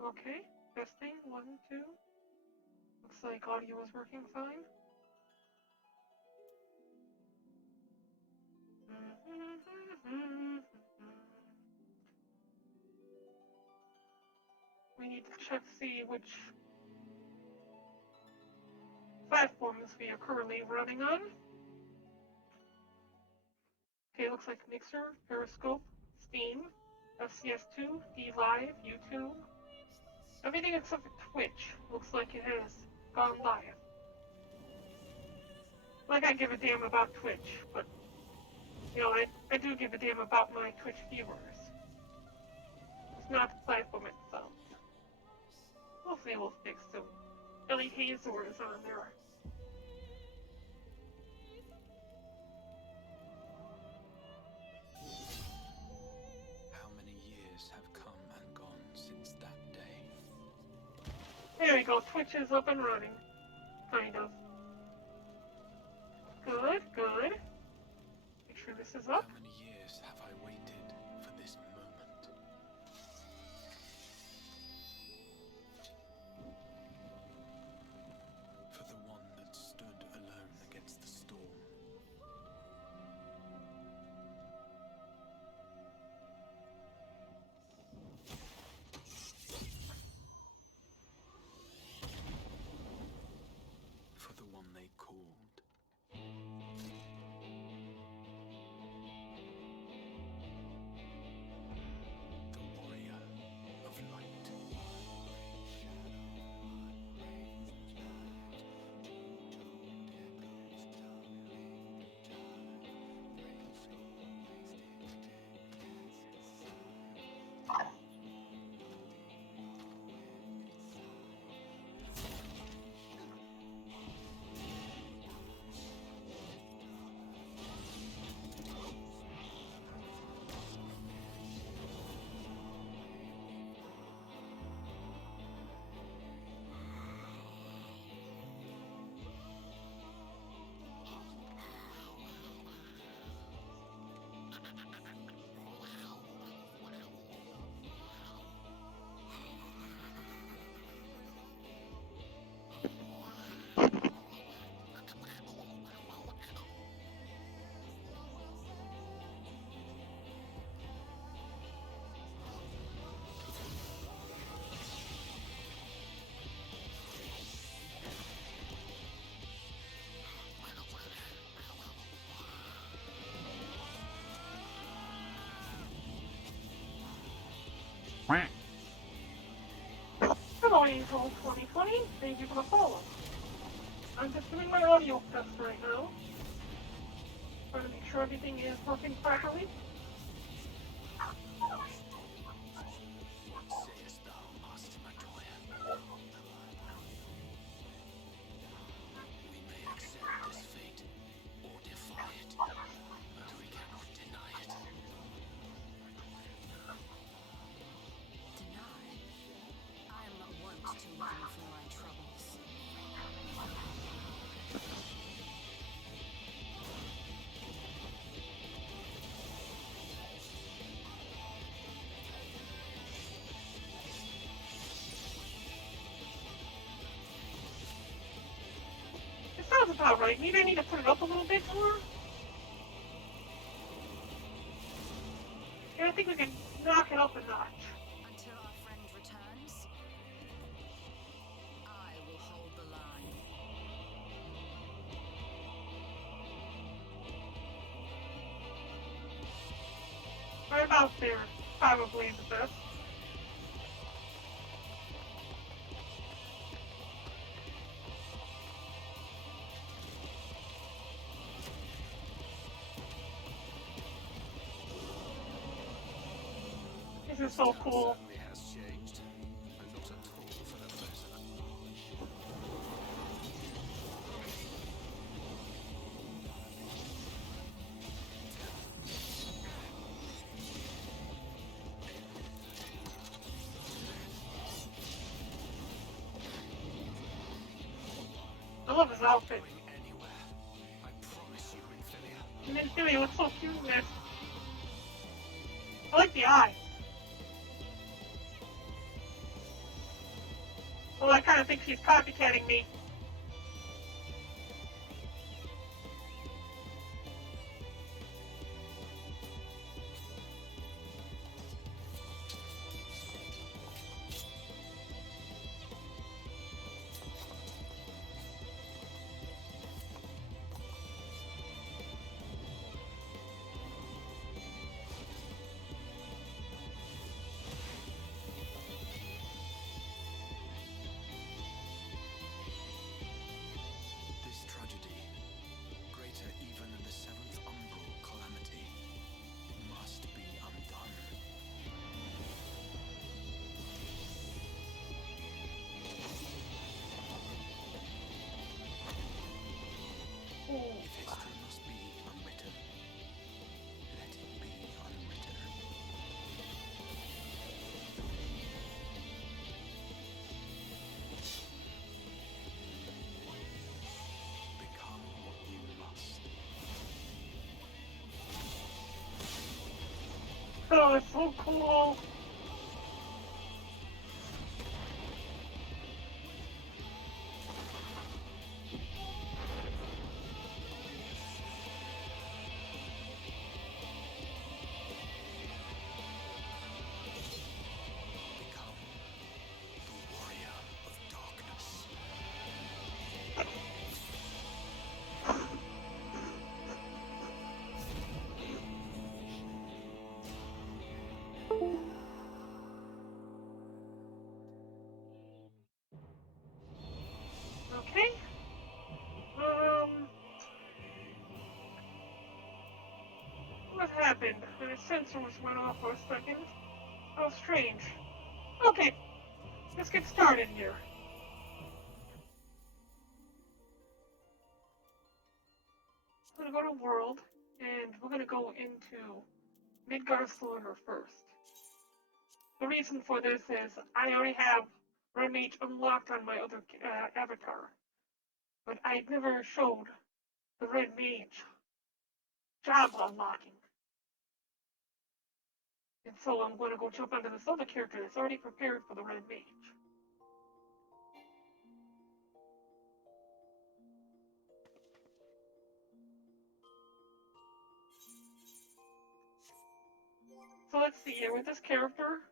Okay, testing, 1, 2. Looks like audio is working fine. We need to check, see which platforms we are currently running on. Okay, looks like Mixer, Periscope, Steam, FCS2, DLive, YouTube. Everything except for Twitch looks like it has gone live. Like I give a damn about Twitch, but you know, I do give a damn about my Twitch viewers. It's not the platform itself. Hopefully we'll fix some Ellie Hazors on there. How many years have come and gone since that day? There we go, Twitch is up and running. Kind of. Good, good. Make sure this is up. How many years have I waited for this moment? For the one that stood alone against the storm. For the one they called. The warrior of light. Hello, Angel 2020. Thank you for the follow. I'm just doing my audio test right now. Trying to make sure everything is working properly. What sayest thou, Master Matoya? We may accept this fate or defy it, but we cannot deny it. Deny? I'm not one to run from my troubles. It sounds about right. Maybe I need to put it up a little bit more. Yeah, I think we can knock it up a notch. Until our friend returns, I will hold the line. Right about there. Probably the best. This is so cool. Certainly has changed, and not at all for the better. I love his outfit. Going anywhere. I promise you, Infilia. And then Philly looks so cute in this. I like the eyes. Well, I kind of think she's copycatting me. This tragedy, greater even than the seventh umbral calamity, must be undone. If history must be unwritten, let it be unwritten. Become what you must. Oh, it's so cool. Become the warrior of darkness. Okay. What happened? My sensors went off for a second. How strange. Okay, let's get started here. I'm gonna go to World, and we're gonna go into Midgar Slaughter first. The reason for this is I already have Red Mage unlocked on my other avatar, but I never showed the Red Mage job unlocking. And so I'm going to go jump onto this other character that's already prepared for the Red Mage. So let's see here, with this character,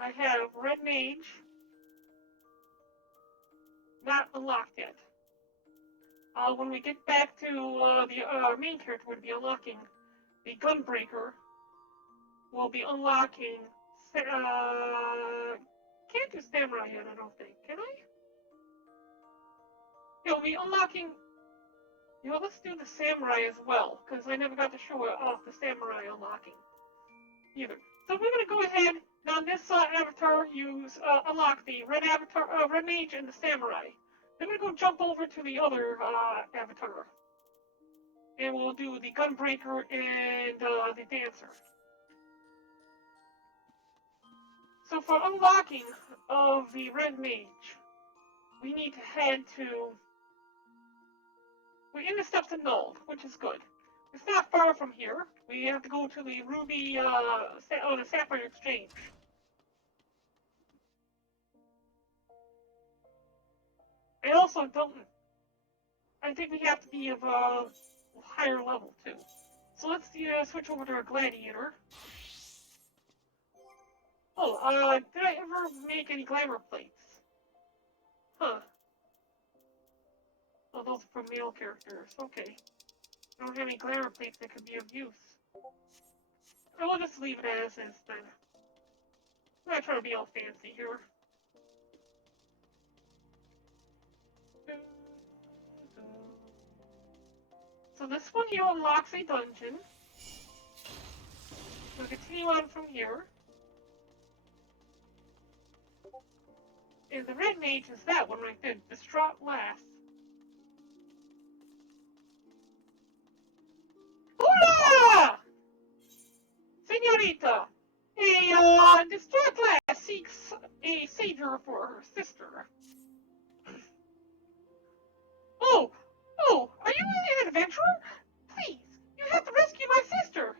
I have Red Mage, not unlocked yet. When we get back to the main character, we'll be unlocking the Gunbreaker. We'll be unlocking, can't do Samurai yet, I don't think, can I? Yeah, we'll be unlocking, let's do the Samurai as well, because I never got to show off the Samurai unlocking either. So we're going to go ahead, on this avatar, unlock the Red Mage and the Samurai. Then we're going to jump over to the other avatar. And we'll do the Gunbreaker and the Dancer. So for unlocking of the Red Mage, we need to head to... We're in the Steps of Nuld, which is good. It's not far from here. We have to go to the Ruby, the Sapphire Exchange. I also don't... I think we have to be of a higher level, too. So let's switch over to our Gladiator. Oh, did I ever make any glamour plates? Huh. Oh, those are for male characters. Okay. I don't have any glamour plates that could be of use. I will just leave it as is then. I'm not trying to be all fancy here. So this one here unlocks a dungeon. We'll continue on from here. And the Red Mage is that one right there, Distraught Lass. Hola! Senorita! A distraught lass seeks a savior for her sister. Oh! Oh! Are you really an adventurer? Please! You have to rescue my sister!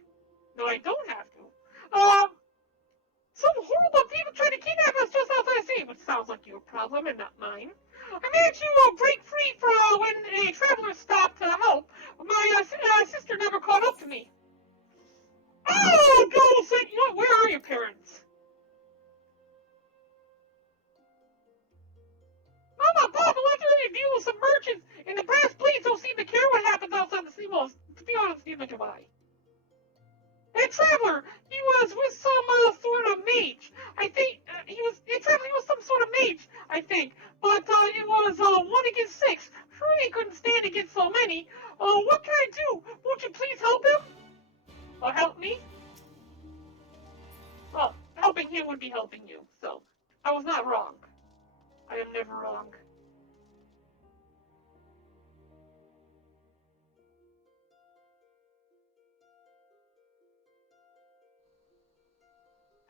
No, I don't have to. Some horrible people tried to kidnap us just outside the city, which sounds like you're probably problem and not mine. I managed to break free from when a traveler stopped to help. My sister never caught up to me. Oh, go say, where are your parents? Mama, Papa, let's really deal with some merchants, and the brass plates don't seem to care what happens outside the seawalls. To be honest, neither do I. That traveler, he was with some sort of mage. I think he was some sort of mage, I think. But it was 1 against 6. Sure, he couldn't stand against so many. What can I do? Won't you please help him? Or help me? Well, helping him would be helping you, so I was not wrong. I am never wrong.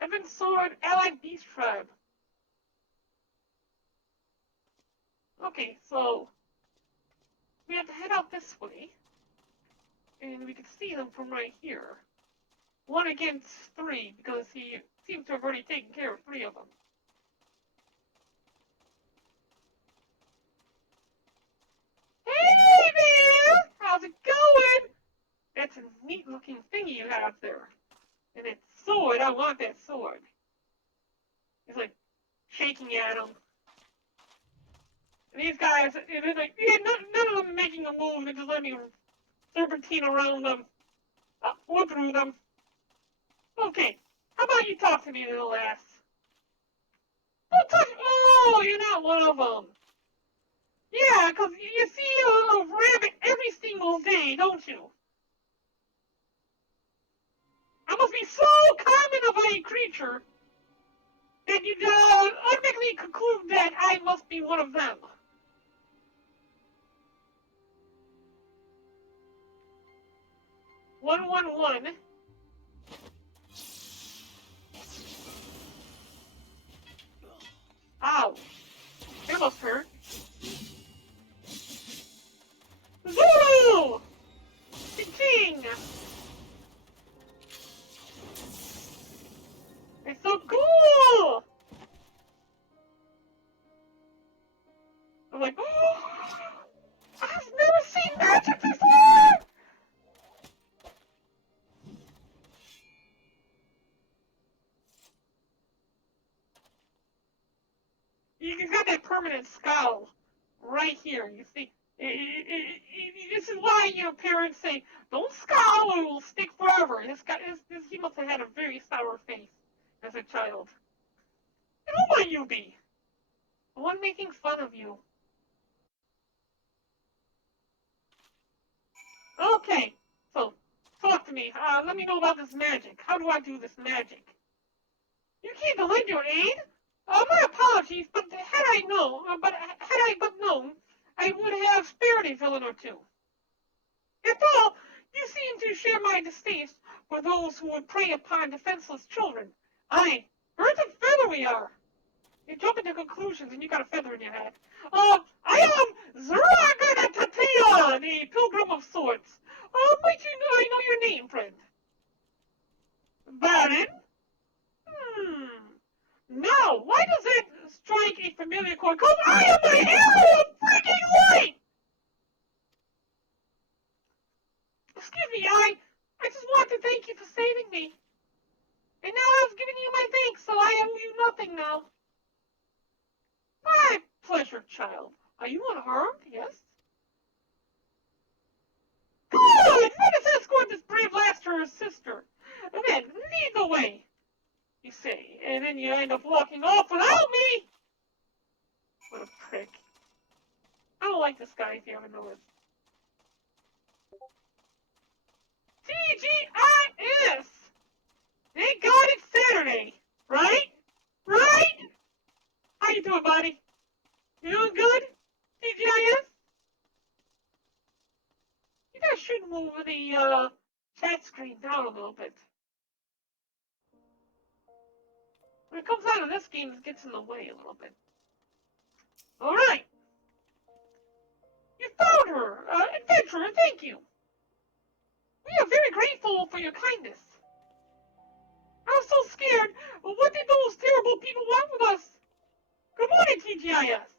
Heavensturn, allied beast tribe. Okay, so we have to head out this way, and we can see them from right here. 1 against 3, because he seems to have already taken care of 3 of them. Hey there! How's it going? That's a neat looking thingy you have there. And it's sword, I want that sword. He's like shaking at him. And these guys, they're like, yeah, none of them making a move, they're just letting me serpentine around them. Or through them. Okay, how about you talk to me, little ass? Don't touch. Oh, you're not one of them. Yeah, because you see a rabbit every single day, don't you? I must be so common of a creature that you automatically conclude that I must be one of them. One, 1. Ow. That must hurt. Zulu! Ching! It's so cool! I'm like, oh, I've never seen magic before! He's got that permanent scowl right here, you see. This is why your parents say, don't scowl or it will stick forever. He must have had a very sour face as a child. And who might you be? The one making fun of you. Okay, so, talk to me. Let me know about this magic. How do I do this magic? You can't lend your aid? My apologies, but had I known, I would have spared a villain or two. After all, you seem to share my distaste for those who would prey upon defenseless children. Aye, birds of feather we are. You jump into conclusions and you got a feather in your head. I am Zuragadatatea, the Pilgrim of Sorts. Might you know I know your name, friend? Barren? No, why does it strike a familiar chord? Because I am the hero of freaking light! Excuse me, I just want to thank you for saving me. And now I've given you my thanks, so I owe you nothing now. My pleasure, child. Are you unharmed? Yes? Good! Let us escort this brave lass to her sister. And then lead the way, you say. And then you end up walking off without me! What a prick. I don't like this guy, if you haven't noticed. TGIS! Thank God it's Saturday, right? Right? How you doing, buddy? You doing good? TGIS? You guys should move the chat screen down a little bit. When it comes out of this game, it gets in the way a little bit. Alright. You found her! Adventurer, thank you! We are very grateful for your kindness. I was so scared. What did those terrible people want with us? Good morning, TGIS.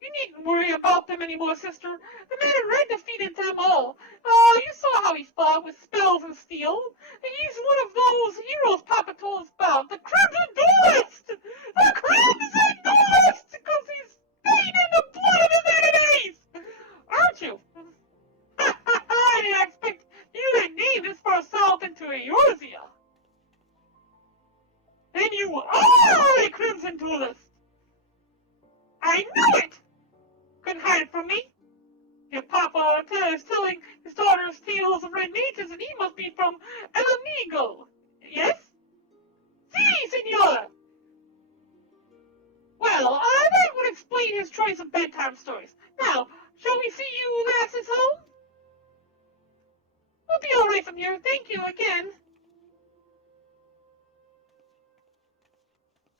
You needn't worry about them anymore, sister. The man in red defeated them all. You saw how he fought with spells and steel. He's one of those heroes Papa told us about. The Crimson Duelist! The Crimson Duelist! Because he's stained in the blood of his enemies! Aren't you? I didn't expect you to name this far south into Eorzea. Then you are a Crimson Duelist. I knew it! Couldn't hide it from me. If Papa is telling his daughter's tales of red mages, and he must be from El Amigo. Yes? Si, senora! Well, that would explain his choice of bedtime stories. Now, shall we see you lasses home? We'll be all right from here. Thank you again.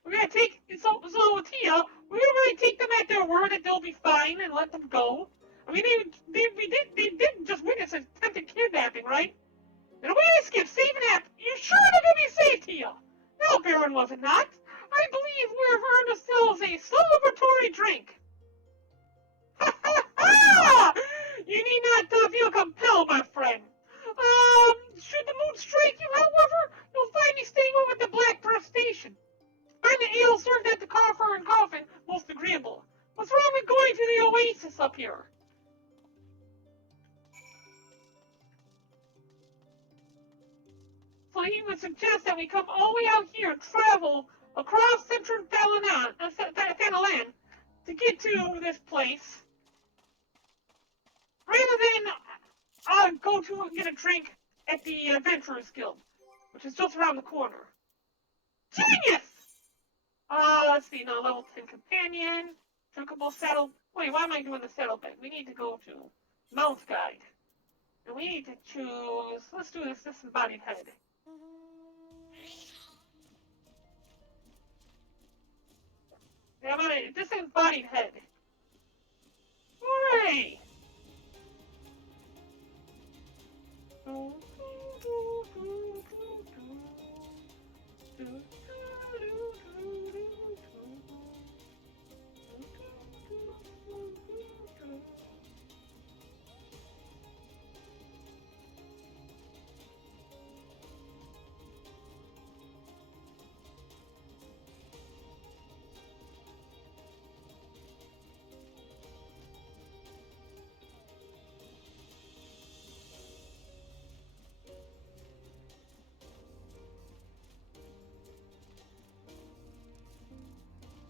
We're gonna take Tia. We're gonna take them at their word that they'll be fine and let them go. I mean, they didn't just witness attempted kidnapping, right? And we skip saving that. You sure they're gonna be safe, Tia? No, Barren was it not. I believe we've earned ourselves a celebratory drink. Ha ha ha! You need not feel compelled, my friend. Should the mood strike you, however, you'll find me staying over at the Blackbird Station. Find the ale served at the Coffer and Coffin most agreeable. What's wrong with going to the Oasis up here? So he would suggest that we come all the way out here and travel across central Thanalan to get to this place, rather than go to get a drink at the Adventurers Guild, which is just around the corner. Genius! Let's see, now level 10 companion, drinkable saddle. Wait, why am I doing the saddlebag? We need to go to Mount Guide. And we need to choose, let's do this disembodied head. Yeah, I'm on a disembodied head. Hooray!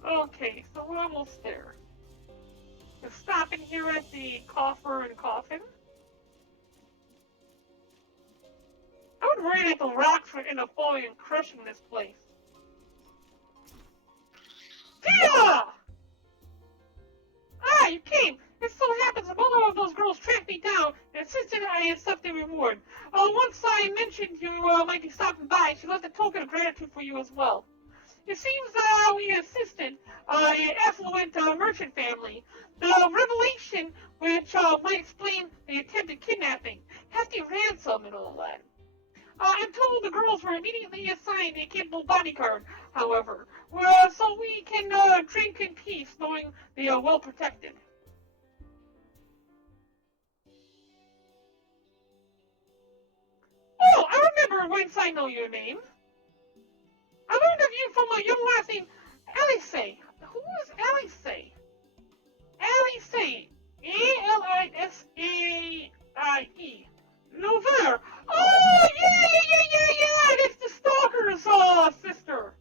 Okay, so we're almost there. We're stopping here at the Coffer and Coffin. I would worry that the rocks were in a falling and crushing this place. Tia! Ah, you came! It so happens that one of those girls tracked me down and insisted I accept the reward. Once I mentioned you might be stopping by, she left a token of gratitude for you as well. It seems we assisted an affluent merchant family. The revelation, which might explain the attempted kidnapping, hefty ransom and all that. I'm told the girls were immediately assigned a capable bodyguard, however, so we can drink in peace knowing they are well protected. Oh, I remember once I know your name. I learned of you from a young last named Alice. Who is Alice? Alice. A-L-I-S-A-I-E. Nover. Oh, yeah. It's the Stalker's sister.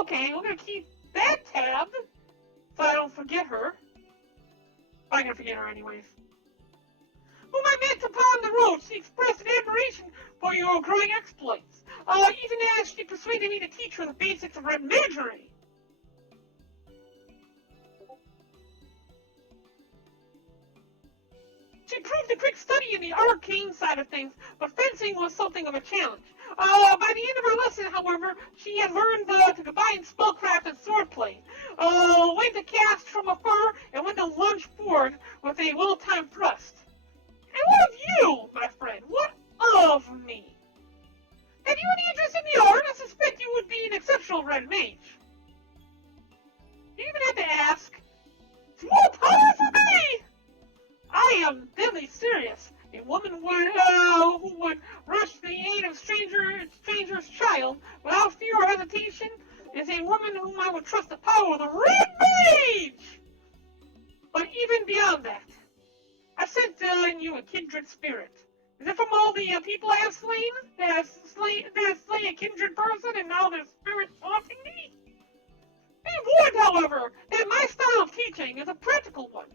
Okay, we're going to keep that tabbed so I don't forget her. I'm going to forget her anyways. Whom I met upon the road, she expressed an admiration for your growing exploits, even as she persuaded me to teach her the basics of red magery. She proved a quick study in the arcane side of things, but fencing was something of a challenge. By the end of her lesson, however, she had learned to combine spellcraft and swordplay, when to cast from afar and when to lunge forward with a well-timed thrust. And what of you, my friend? What of me? Have you any interest in the art? I suspect you would be an exceptional red mage. woman who would rush to the aid of stranger's child without fear or hesitation is a woman whom I would trust the power of the Red Mage! But even beyond that, I sent in you a kindred spirit. Is it from all the people I have slain? That have slain a kindred person and now their spirit haunting me? Be warned, however, that my style of teaching is a practical one.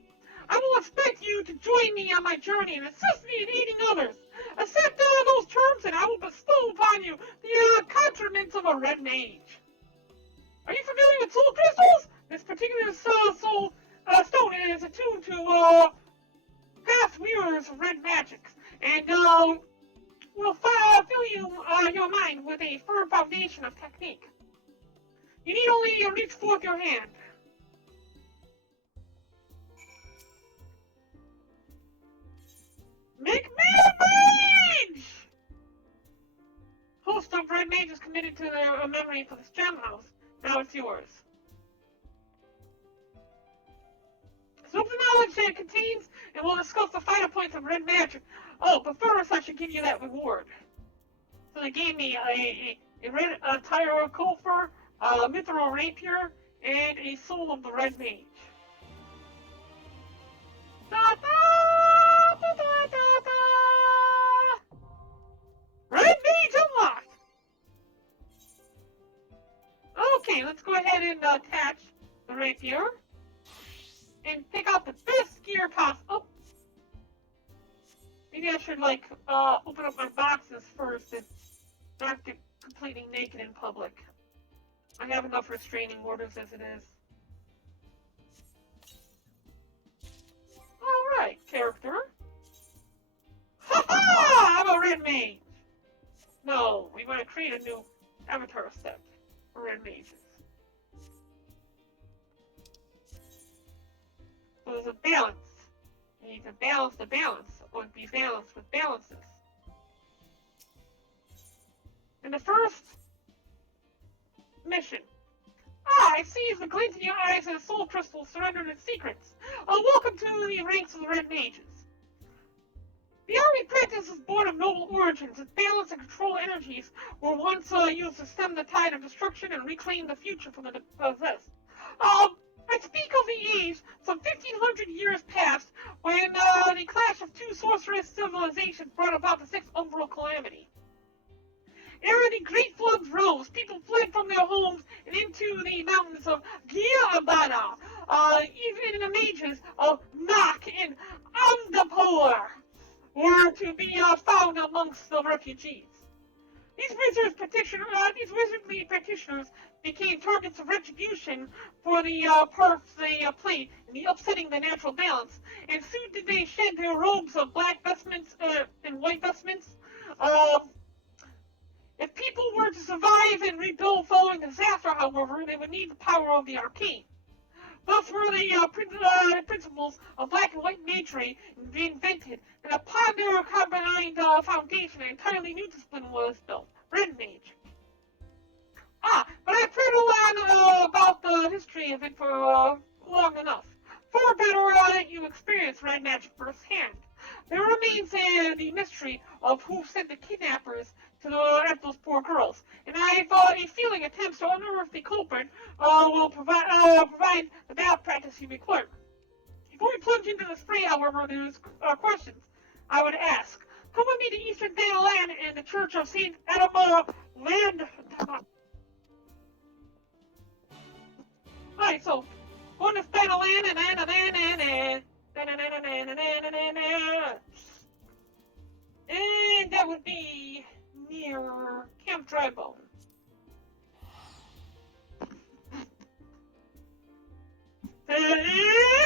I will expect you to join me on my journey and assist me in aiding others. Accept those terms and I will bestow upon you the accoutrements of a Red Mage. Are you familiar with soul crystals? This particular stone is attuned to past wearers of red magics, and will fill your mind with a firm foundation of technique. You need only reach forth your hand. Make me a mage! Host of Red Mages committed to their memory for this gem house. Now it's yours. So the knowledge that it contains, and we'll discuss the finer points of red magic. Oh, but first I should give you that reward. So they gave me a red Tyro Kulfer, a Mithril Rapier, and a Soul of the Red Mage. Da, da, da, da, da, da. Red Mage unlocked! Okay, let's go ahead and attach the Rapier. And pick out the best gear possible. Oh. Maybe I should, open up my boxes first and not get completely naked in public. I have enough restraining orders as it is. Alright, character. Ha-ha! I'm a Red Mage! No, we want to create a new avatar set for Red Mages. So there's a balance. You need to balance the balance, or be balanced with balances. And the first mission. I see the glint in your eyes and a soul crystal surrendered its secrets. Welcome to the ranks of the Red Mages. The army practice is born of noble origins. Its balance and control energies were once used to stem the tide of destruction and reclaim the future from the possessed. I speak of the age some 1,500 years past when the clash of two sorceress civilizations brought about the Sixth Umbral Calamity. Ere the great floods rose, people fled from their homes and into the mountains of Giabana. Even the mages of Nak and Amdapur were to be found amongst the refugees. These wizardly practitioners became targets of retribution for the parts they played in the upsetting the natural balance, and soon did they shed their robes of black vestments and white vestments. If people were to survive and rebuild following disaster, however, they would need the power of the arcane. Thus were the principles of black and white magery invented, and upon their combined foundation, an entirely new discipline was built, Red Mage. But I've heard a lot about the history of it for long enough. Far better that you experience red magic firsthand. There remains the mystery of who sent the kidnappers to those poor girls, and I've a feeling attempts to unearth the culprit will provide the bad practice you require. Before we plunge into the fray, however, there's questions I would ask. Come with me to Eastern Danaland and the Church of St. Adama Land. Alright, so going to Danaland and that would be near Camp Drybone.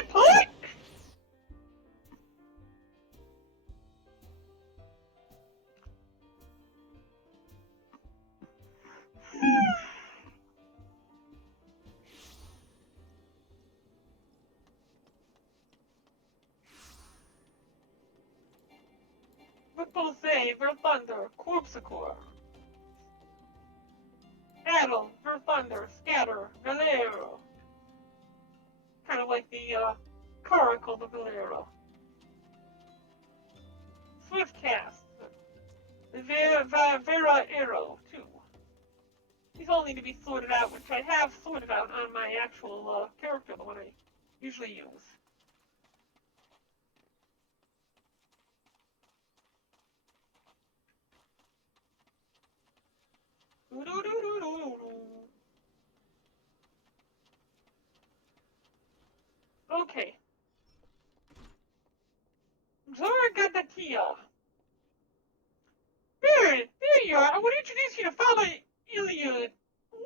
Point! Repose, Thunder, Corpsicore. Addle, Thunder, Scatter, Valero. Kind of like the Coracle of Valero. arrow, too. These all need to be sorted out, which I have sorted out on my actual character, the one I usually use. Okay. Zorgadatia. Barren, there you are. I want to introduce you to Father Iliad.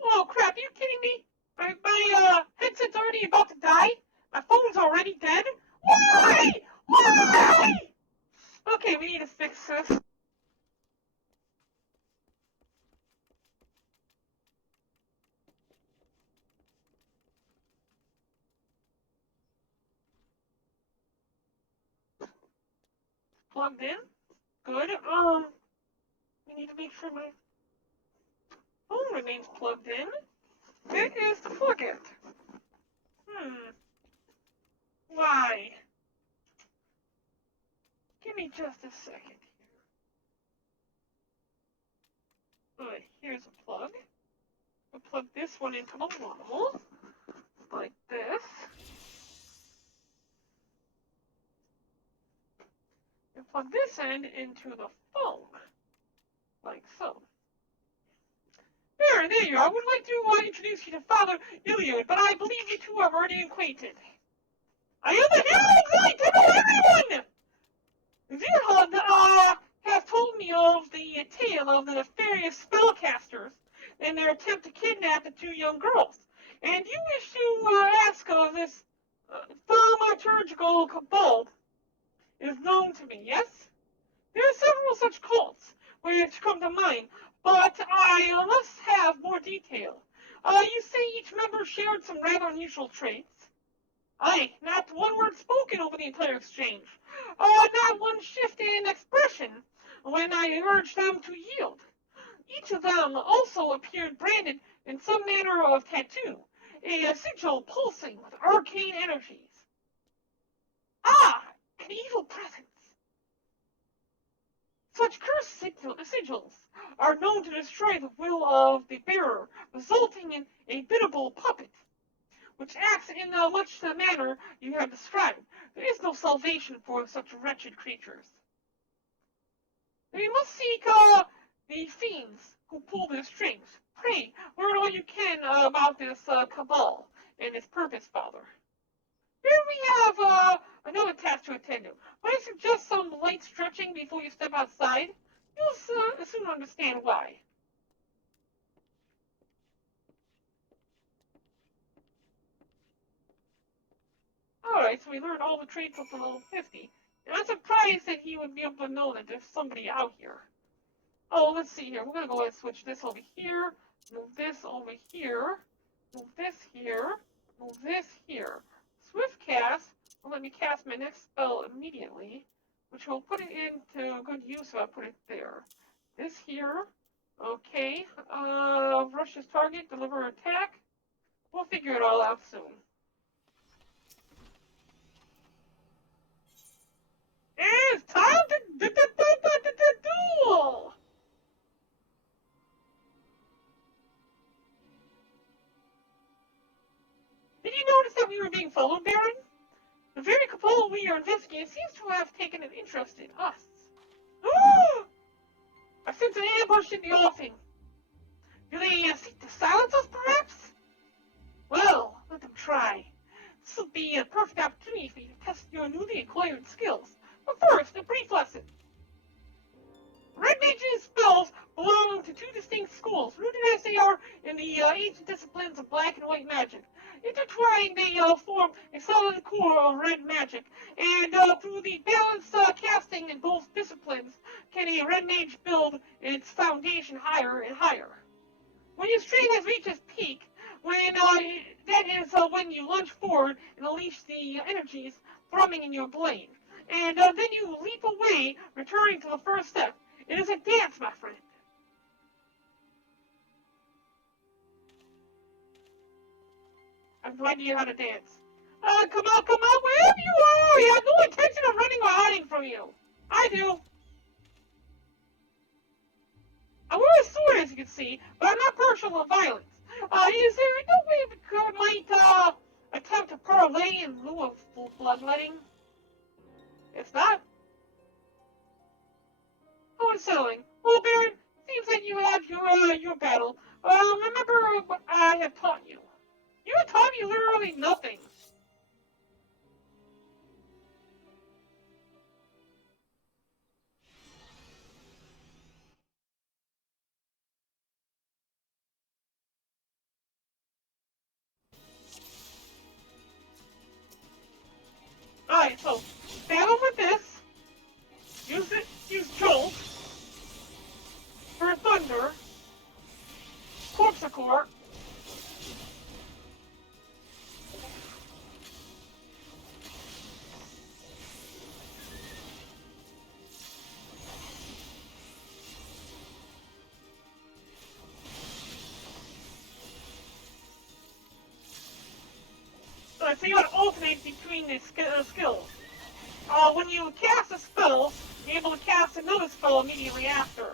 Oh crap, are you kidding me? My headset's already about to die? My phone's already dead? Why? Why? Okay, we need to fix this. Plugged in. Good. We need to make sure my phone remains plugged in. It is to plug it. Why? Give me just a second here. Alright, here's a plug. I'll plug this one into the wall. Like this. And plug this end into the phone. Like so. There you are. I would like to introduce you to Father Iliad, but I believe you two are already acquainted. I am the hero of light to know everyone! Zirhud, has told me of the tale of the nefarious spellcasters and their attempt to kidnap the two young girls. And you wish to ask of this thaumaturgical cabal is known to me, yes? There are several such cults which come to mind, but I must have more detail. You say each member shared some rather unusual traits. Aye, not one word spoken over the entire exchange. Not one shift in expression when I urged them to yield. Each of them also appeared branded in some manner of tattoo, a sigil pulsing with arcane energies. Ah, an evil presence. Such cursed sigils are known to destroy the will of the bearer, resulting in a biddable puppet, which acts in much the manner you have described. There is no salvation for such wretched creatures. You must seek the fiends who pull their strings. Pray, learn all you can about this cabal and its purpose, Father. Here we have another task to attend to. But I suggest some light stretching before you step outside. You'll soon understand why. Alright, so we learned all the traits up to level 50. And I'm surprised that he would be able to know that there's somebody out here. Oh, let's see here. We're going to go ahead and switch this over here. Move this over here. Move this here. Move this here. Swift cast will let me cast my next spell immediately, which will put it into good use if I put it there. This here. Okay. Rush this target, deliver attack. We'll figure it all out soon. It's time to duel! Did you notice that we were being followed, Barren? The very cabal we are investigating seems to have taken an interest in us. I sense an ambush in the offing. Do they seek to silence us, perhaps? Well, let them try. This will be a perfect opportunity for you to test your newly acquired skills. But first, a brief lesson. Red Mage's spells belong to two distinct schools, rooted as they are in the ancient disciplines of black and white magic. Intertwined, they form a solid core of red magic, and through the balanced casting in both disciplines, can a red mage build its foundation higher and higher. When your strength has reached its peak, that is when you lunge forward and unleash the energies thrumming in your blade, and then you leap away, returning to the first step. It is a dance, my friend. I have no idea how to dance. Come on, wherever you are! I have no intention of running or hiding from you. I do. I want to can see, but I'm not partial to violence. Is there no way we might attempt to parlay in lieu of bloodletting? It's not. Oh, unsettling. Well, Barren, seems that you had your battle. Remember what I have taught you. You have taught me literally nothing. Alright, so battle with this. Use Jolt for Thunder. Corpsicore. So you want to alternate between the skills. When you cast a spell, you're able to cast another spell immediately after.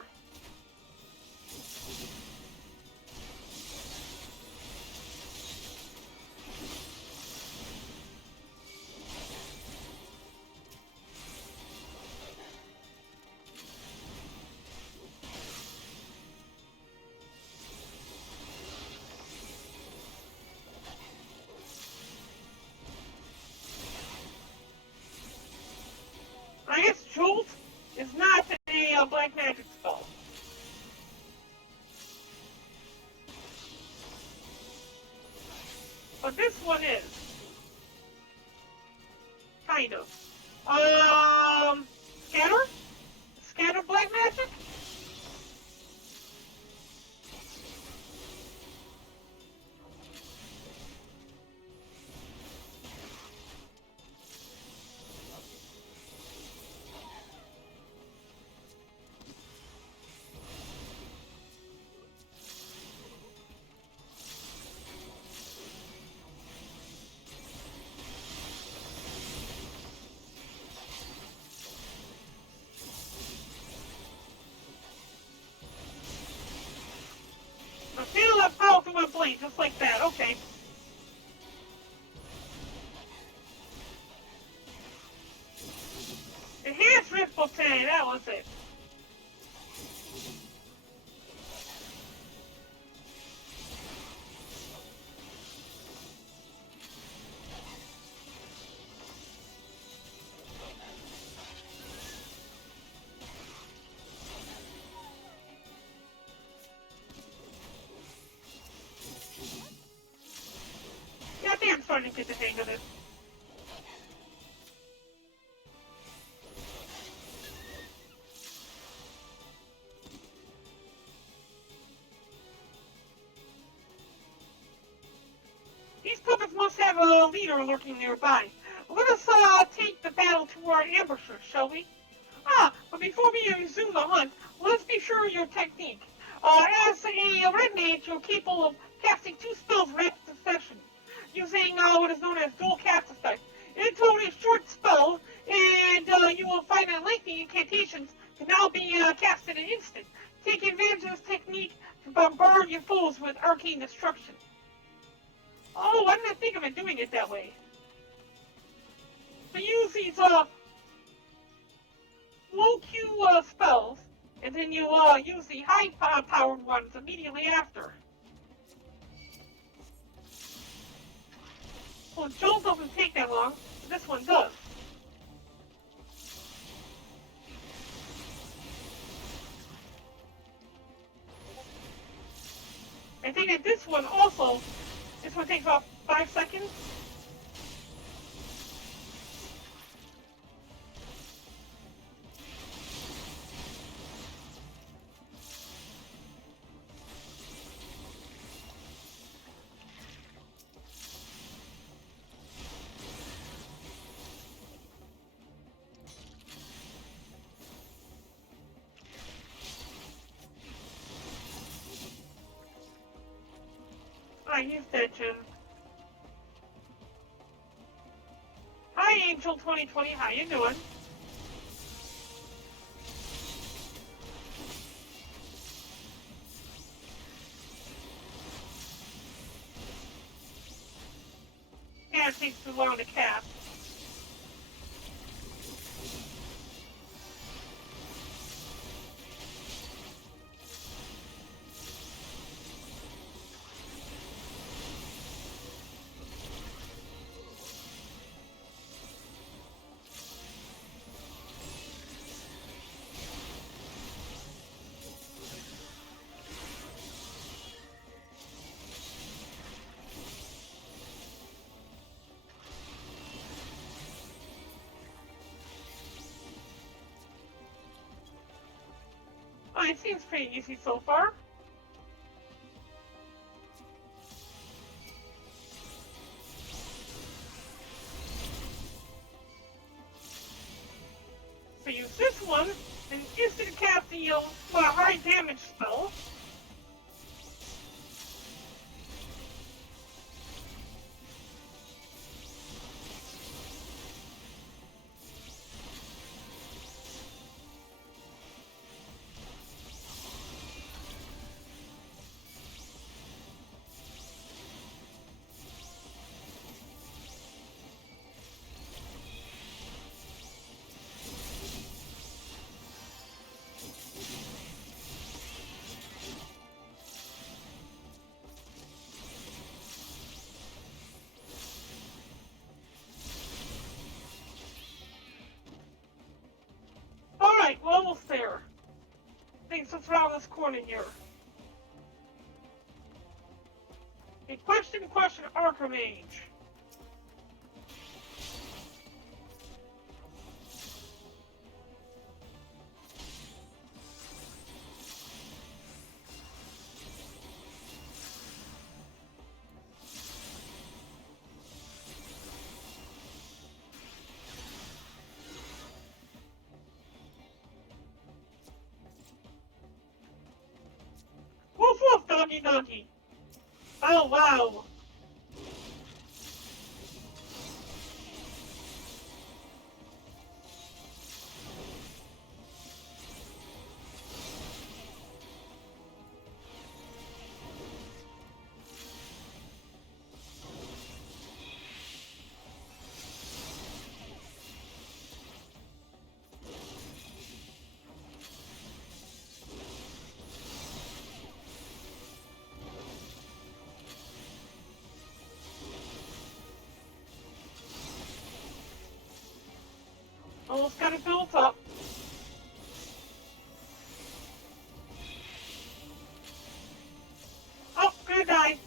I guess Jolt is not a black magic spell. But this one is. Kind of. Scatter? Scatter black magic? Feel that power through my blade, just like that. Okay. Enhanced Ripple 10, that was it. Yeah, I think I'm starting to get the hang of it. These puppets must have a leader lurking nearby. Let us take the battle to our ambushers, shall we? But before we resume the hunt, let's be sure of your technique. As a red mage, you're capable of casting 2 spells in rapid succession, using what is known as dual cast effect. It's only a short spell, and you will find that lengthy incantations can now be cast in an instant. Take advantage of this technique to bombard your foes with arcane destruction. Oh, why didn't I think of it doing it that way? So use these low Q spells, and then you use the high powered ones immediately after. Well, Jolt doesn't take that long, but this one does. I think that this one takes about 5 seconds. I used that, Jim. Hi, Angel 2020. How you doing? takes too long to cast. Oh, it seems pretty easy so far. So use this one, and instant cast the high damage spell. Alright, we're almost there. Thanks for around this corner here. A question, Archmage. Woof woof, doggy doggy. Oh wow. Almost got it built up. Oh, good die.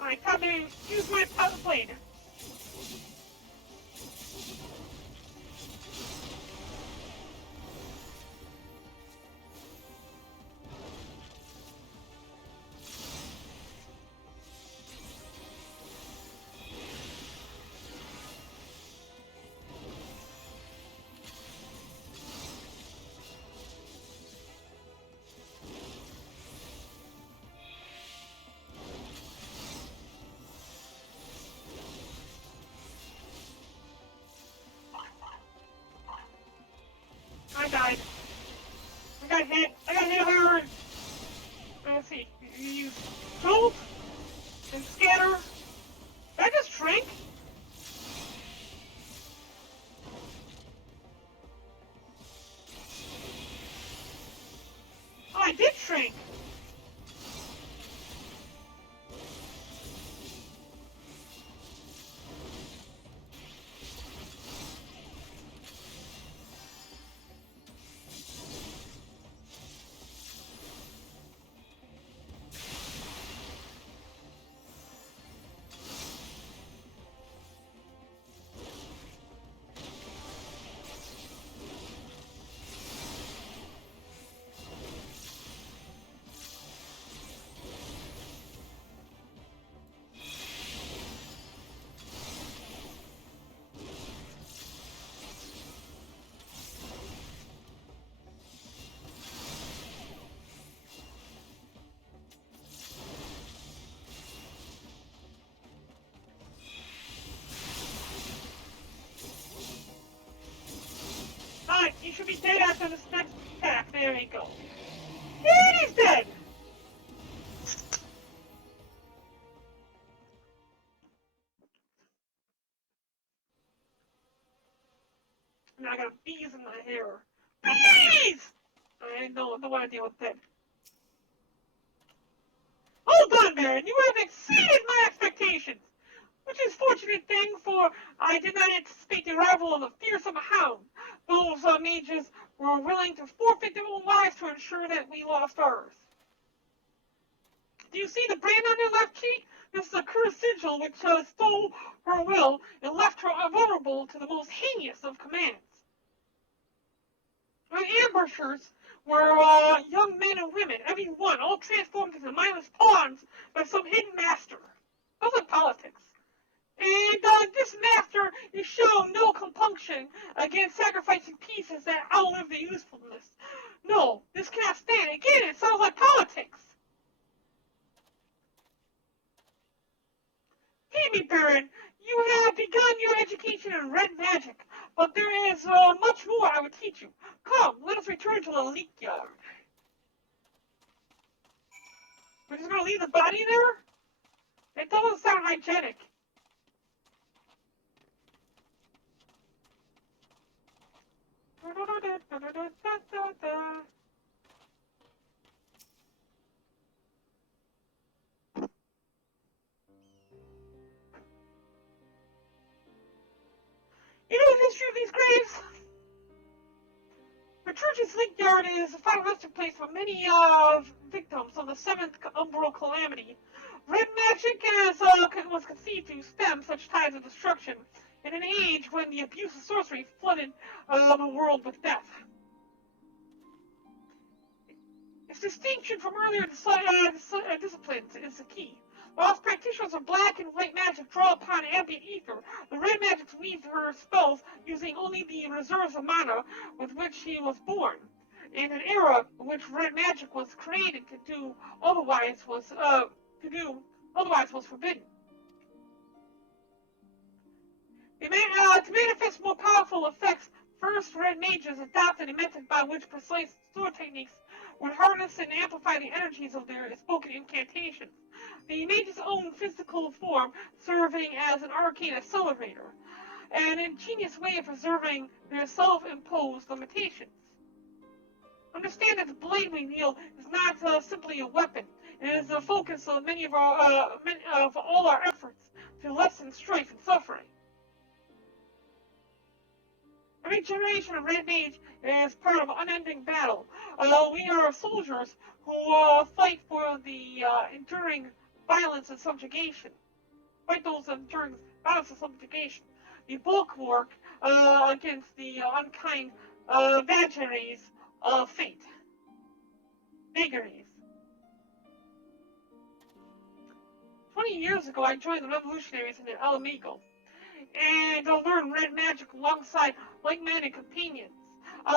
Alright, time to use my powder blade. I died. I got hit hard. Let's see. You use Jolt and Scatter. Did I just shrink? Oh, I did shrink. Alright, you should be dead after this next attack. There you go. And he's dead! bees in my hair. Bees! I don't want to deal with that. Well done, Barren. You have exceeded my expectations. Which is a fortunate thing, for I did not anticipate the arrival of a fearsome hound. Those mages were willing to forfeit their own lives to ensure that we lost ours. Do you see the brand on your left cheek? This is a cursed sigil which stole her will and left her vulnerable to the most heinous of commands. My ambushers were young men and women, every one, all transformed into mindless pawns by some hidden master. Those are politics. And this master is shown no compunction against sacrificing pieces that outlive their usefulness. No, this cannot stand. Again, it sounds like politics. Heed me, Barren. You have begun your education in red magic, but there is much more I would teach you. Come, let us return to the leak yard. We're just going to leave the body there? It doesn't sound hygienic. You know the history of these graves? The church's leak yard is a final resting place for many victims of the seventh umbral calamity. Red magic was conceived to stem such tides of destruction in an age when the abuse of sorcery flooded the world with death. Its distinction from earlier disciplines is the key. Whilst practitioners of black and white magic draw upon ambient ether, the red magics weave her spells using only the reserves of mana with which she was born. In an era in which red magic was created to do otherwise was forbidden. To manifest more powerful effects, first red mages adopted a method by which precise sword techniques would harness and amplify the energies of their spoken incantations. The mage's own physical form serving as an arcane accelerator, an ingenious way of preserving their self-imposed limitations. Understand that the blade we wield is not simply a weapon. It is the focus of of all our efforts to lessen strife and suffering. Every generation of red mage is part of an unending battle. We are soldiers who fight for the enduring violence and subjugation. Fight those enduring violence and subjugation. The bulwark against the unkind vagaries of fate. Vagaries. 20 years ago, I joined the revolutionaries in El Amigo, and learned red magic alongside like-minded companions.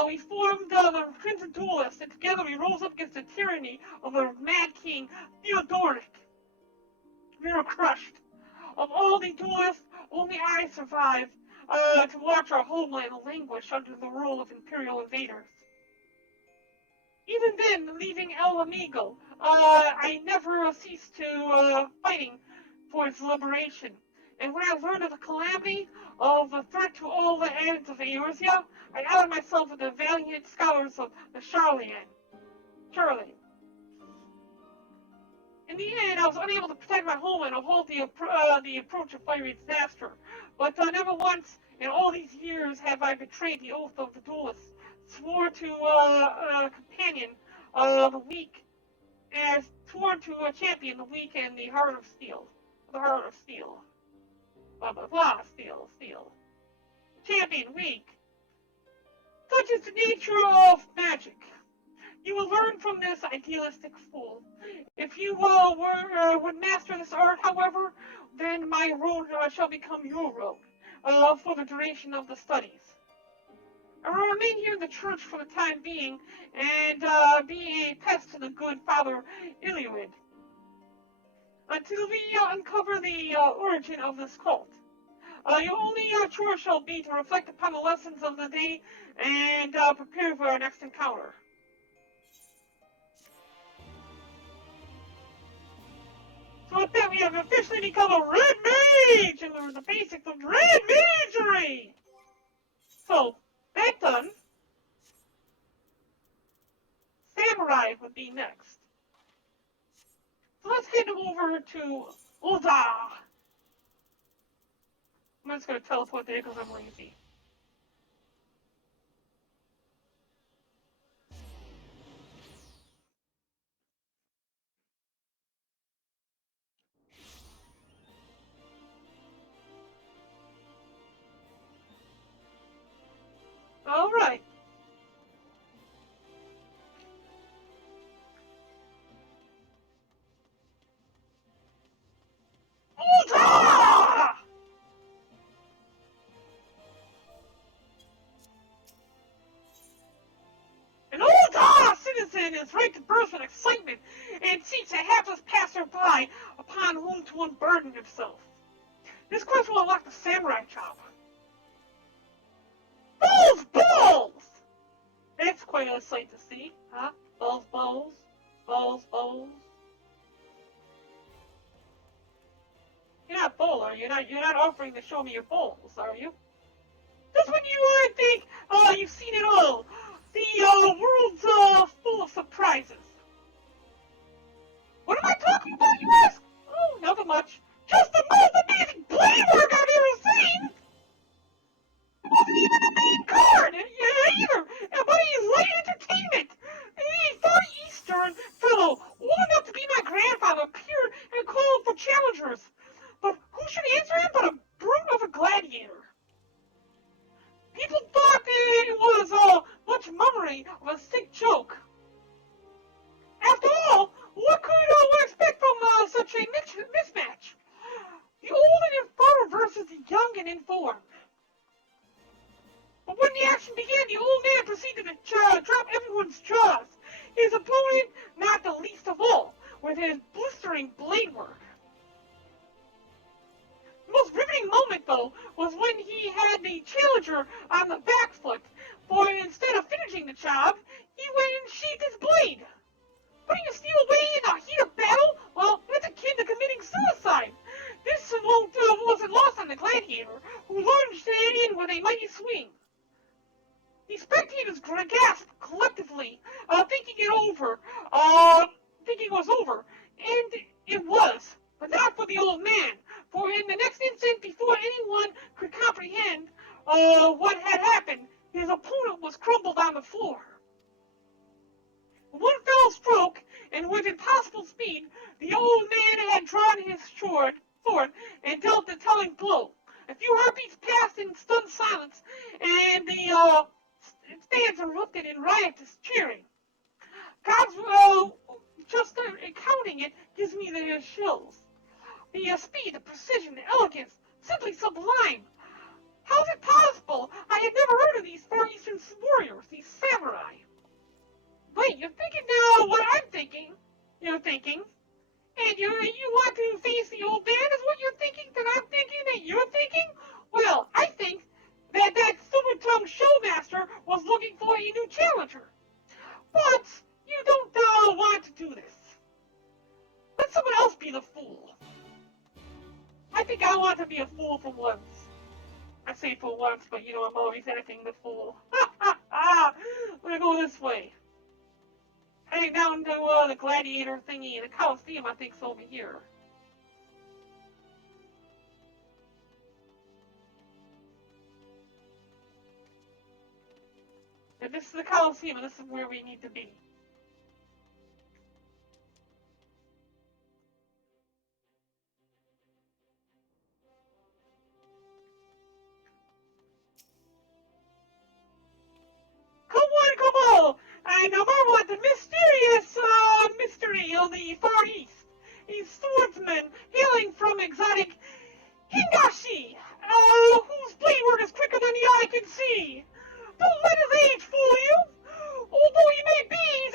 We formed the Crimson Duelists, and together we rose up against the tyranny of the Mad King Theodoric. We were crushed. Of all the duelists, only I survived to watch our homeland languish under the rule of imperial invaders. Even then, leaving El Amigo, I never ceased to fighting for its liberation. And when I learned of the calamity, of the threat to all the ends of Eorzea, I allied myself with the valiant scholars of the Charlie. In the end, I was unable to protect my homeland or halt the approach of fiery disaster. But never once in all these years have I betrayed the oath of the duelists, swore to a companion the weak, and sworn to a champion the weak and the heart of steel. The heart of steel. Blah blah blah, steel. Champion weak. Such is the nature of magic. You will learn from this idealistic fool. If you would master this art, however, then my road shall become your road for the duration of the studies. I will remain here in the church for the time being, and be a pest to the good Father Iliud, until we uncover the origin of this cult. Your only chore shall be to reflect upon the lessons of the day and prepare for our next encounter. So with that, we have officially become a red mage and learned the basics of red magery. So, That done, Samurai would be next. So let's head over to Oza. I'm just going to teleport there because I'm lazy. Alright. Oza! An old citizen is ready to burst with excitement and seeks a hapless passerby upon whom to unburden himself. This quest will unlock the samurai chop. Balls! Balls! That's quite a sight to see, huh? Balls, balls, balls, balls. You're not bull, are you? You're not offering to show me your balls, are you? That's when you think, you've seen it all. The world's full of surprises. What am I talking about, you ask? Oh, nothing much. Just the most amazing blade work I've ever seen! It wasn't even the main card either, but he's light entertainment. A Far Eastern fellow, old enough to be my grandfather, appeared and called for challengers. But who should answer him but a brute of a gladiator? People thought that it was much mummery of a sick joke. After all, what could one expect from such a mismatch? The old and infirm versus the young and informed. But when the action began, the old man proceeded to drop everyone's jaws. His opponent, not the least of all, with his blistering blade work. The most riveting moment, though, was when he had the challenger on the back foot, for instead of finishing the job, he went and sheathed his blade. Putting a steel away in a heat of battle? Well, that's akin to committing suicide. This wasn't lost on the gladiator, who lunged in with a mighty swing. The spectators gasped collectively, thinking it was over, and it was, but not for the old man, for in the next instant, before anyone could comprehend what had happened, his opponent was crumpled on the floor. With one fell stroke, and with impossible speed, the old man had drawn his sword forth and dealt the telling blow. A few heartbeats passed in stunned silence, and the fans erupted in riotous cheering. God's just counting it gives me the chills. The speed, the precision, the elegance, simply sublime. How is it possible? I had never heard of these Far Eastern warriors, these samurai. Wait, you're thinking now what I'm thinking. You're thinking. And you want to face the old man is what you're thinking that I'm thinking that you're thinking? Well, I think that silver-tongued showmaster was looking for a new challenger. But you don't want to do this. Let someone else be the fool. I think I want to be a fool for once. I say for once, but I'm always acting the fool. We're gonna go this way. Heading down to the gladiator thingy, the Coliseum, I think's over here. And this is the Coliseum, and this is where we need to be. Come on, come on! And now marvel at the mysterious mystery of the Far East. A swordsman hailing from exotic Hingashi, whose blade work is quicker than the eye can see. Don't let his age fool you. Although he may be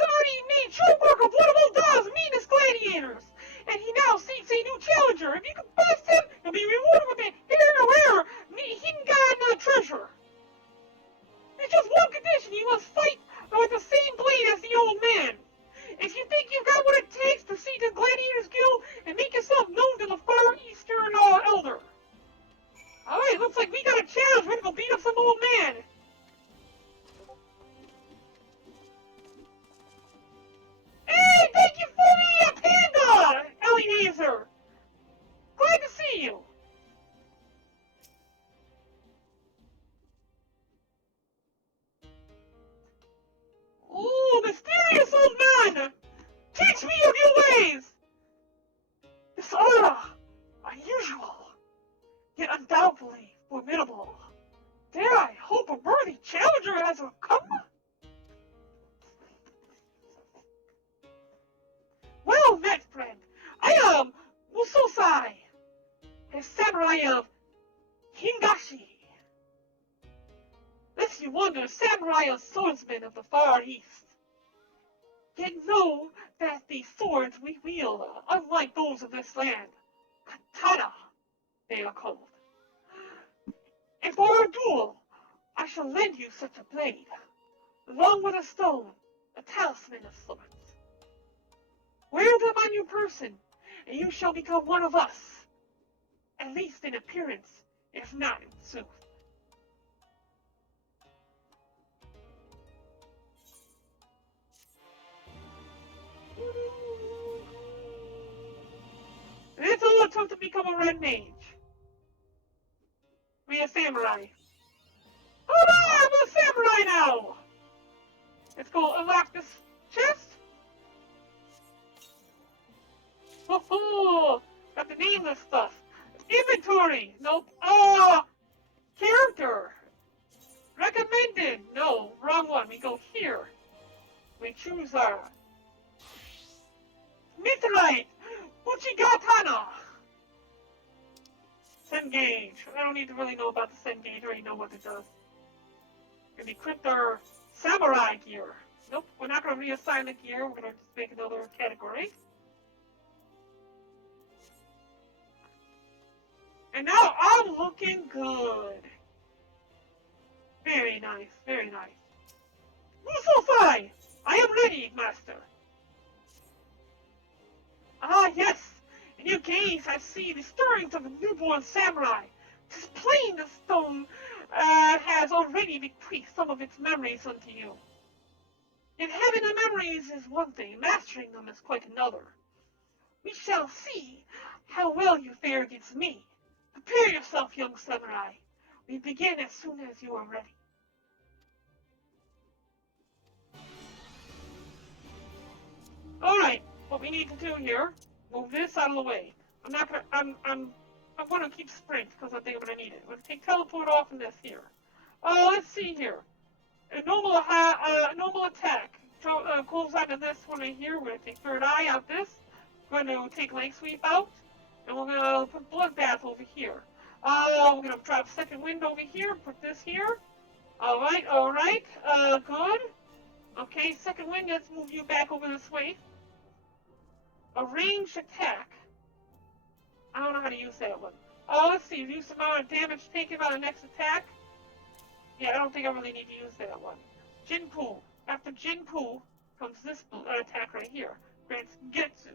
samurai are swordsmen of the Far East. Yet know that the swords we wield are unlike those of this land. Katana, they are called. And for a duel, I shall lend you such a blade, along with a stone, a talisman of sorts. Wear them on your person, and you shall become one of us, at least in appearance, if not in sooth. And it's all it took to become a red mage. Be a samurai. Hurrah! I'm a samurai now! Let's go unlock this chest. Oh, got the nameless stuff. Inventory. Nope. Character. Recommended. No, wrong one. We go here. We choose our Mithrite. Uchigatana. Sengage. I don't need to really know about the Sengage. I already know what it does. And equip our samurai gear. Nope, we're not going to reassign the gear. We're going to just make another category. And now I'm looking good. Very nice, very nice. Musofai! I am ready, master. Ah, yes. In your gaze I see the stirrings of a newborn samurai. 'Tis plain the stone has already bequeathed some of its memories unto you. Yet having the memories is one thing, mastering them is quite another. We shall see how well you fare against me. Prepare yourself, young samurai. We begin as soon as you are ready. Alright, what we need to do here, move this out of the way. I'm gonna keep sprint because I think I'm gonna need it. I'm gonna take teleport off in this here. Let's see here. A normal attack goes onto this one right here. We're gonna take third eye out this. We're gonna take leg sweep out, and we're gonna put bloodbath over here. We're gonna drop second wind over here. Put this here. All right. Good. Okay, second wind. Let's move you back over this way. A ranged attack. I don't know how to use that one. Let's see. Reduce the amount of damage taken by the next attack. Yeah, I don't think I really need to use that one. Jinpu. After Jinpu comes this attack right here. Grants Getsu.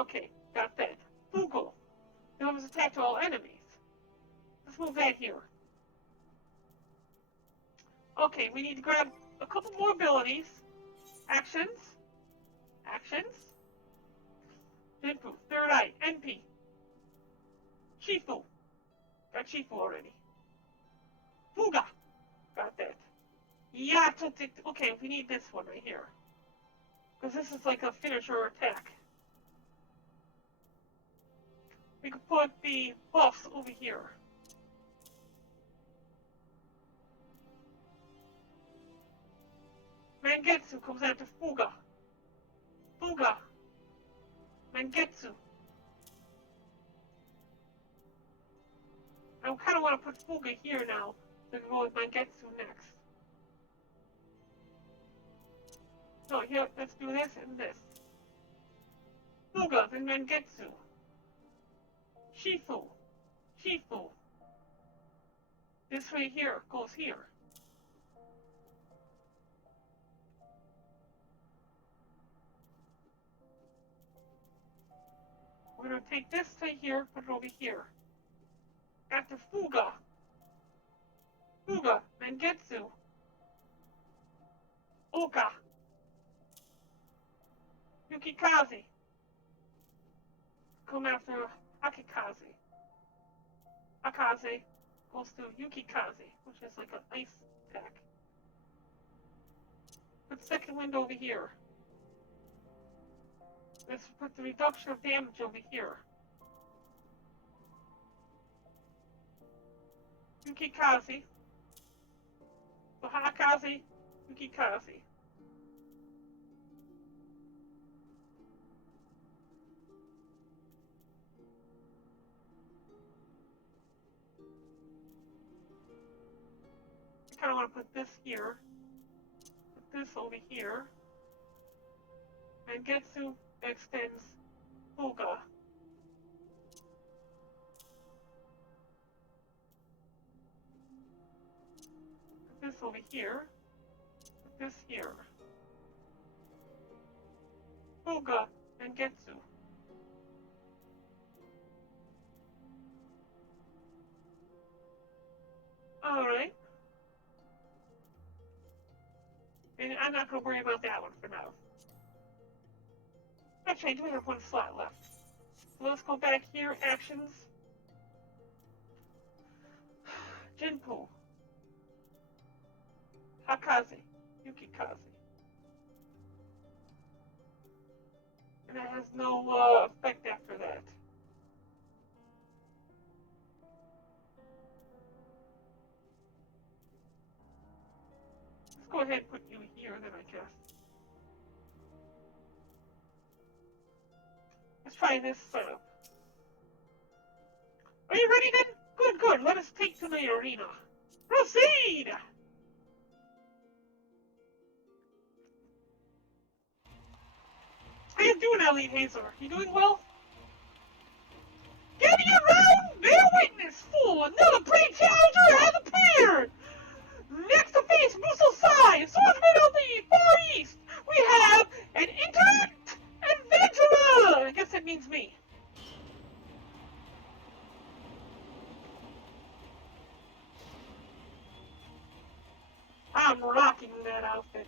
Okay, got that. Fugo. Delivers attack to all enemies. Let's move that here. Okay, we need to grab a couple more abilities. Actions. Jinpu. Third Eye. NP. Shifu. Got Shifu already. Fuga. Got that. Yeah, okay, we need this one right here. Because this is like a finisher attack. We could put the buffs over here. Mangetsu comes after Fuga. Mangetsu. I kind of want to put Fuga here now. So we can go with Mangetsu next. No, here, let's do this and this. Fuga, then Mangetsu. Shifu. This right here goes here. We're going to take this right here, put it over here. After Fuga, Mangetsu, Oka, Yukikaze. Come after Akikaze. Akaze goes to Yukikaze, which is like an ice attack. Put second wind over here. Let's put the reduction of damage over here. Yukikaze. So Hakaze, Yukikaze. I kind of want to put this here. Put this over here. And Getsu extends Fuga. Put this over here. Put this here. Fuga and Getsu. Alright. And I'm not going to worry about that one for now. Actually, I do have one slot left. So let's go back here. Actions. Jinpu. Hakaze. Yukikaze. And that has no effect after that. Let's go ahead and put you here then, I guess. Let's try this setup. Are you ready then? Good, good. Let us take to the arena. Proceed! How you doing, Ellie Hazer? You doing well? Give me a round! Bear witness, fool! Another pre-challenger has appeared! Next to face Muso Sai, swordsman of the Far East, we have an intellect adventurer! I guess that means me. I'm rocking that outfit.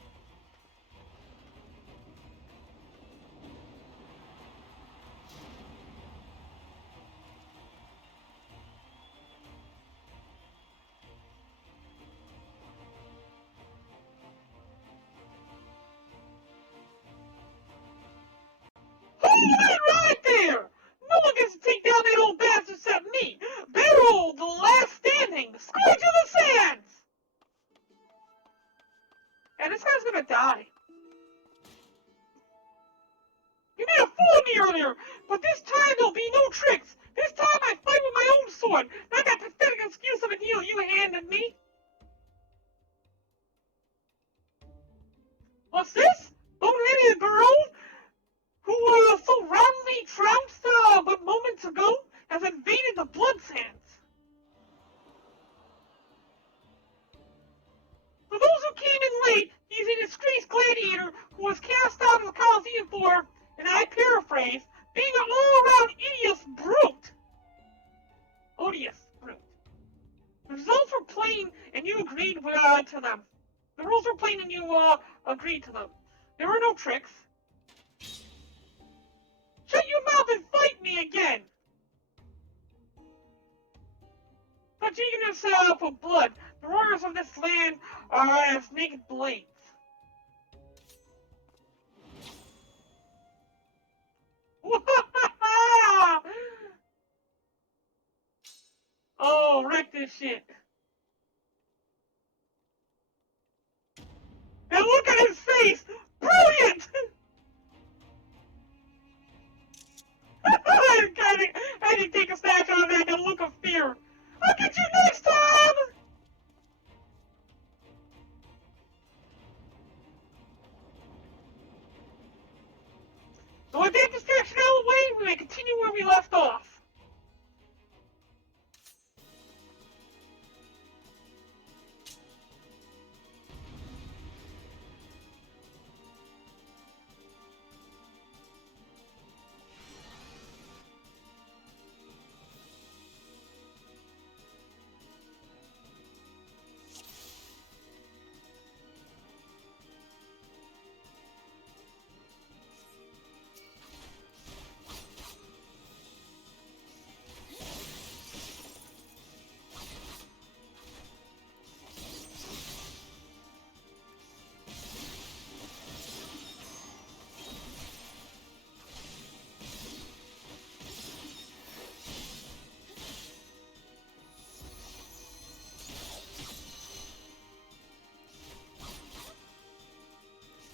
Hold it right there! No one gets to take down that old bastard except me! Barrel, the last standing! Scourge of the sands! And this guy's gonna die. You made a fool of me earlier, but this time there'll be no tricks! This time I fight with my own sword, not that pathetic excuse of a heel you handed me! What's this? Bone-headed Barone, who so roundly trounced but moments ago, has invaded the Blood Sands. For those who came in late, he's a disgraced gladiator who was cast out of the Coliseum for, and I paraphrase, being an all-around odious brute. Odious brute. The results were plain, and you agreed to them. The rules were plain, and you agreed to them. There were no tricks. Shut your mouth and fight me again! Touching yourself for blood, the warriors of this land are as naked blades. Oh, wreck this shit. And look at his face! Brilliant! I didn't take a snatch on that and look of fear. I'll get you next time! So with that distraction out of the way, we may continue where we left off.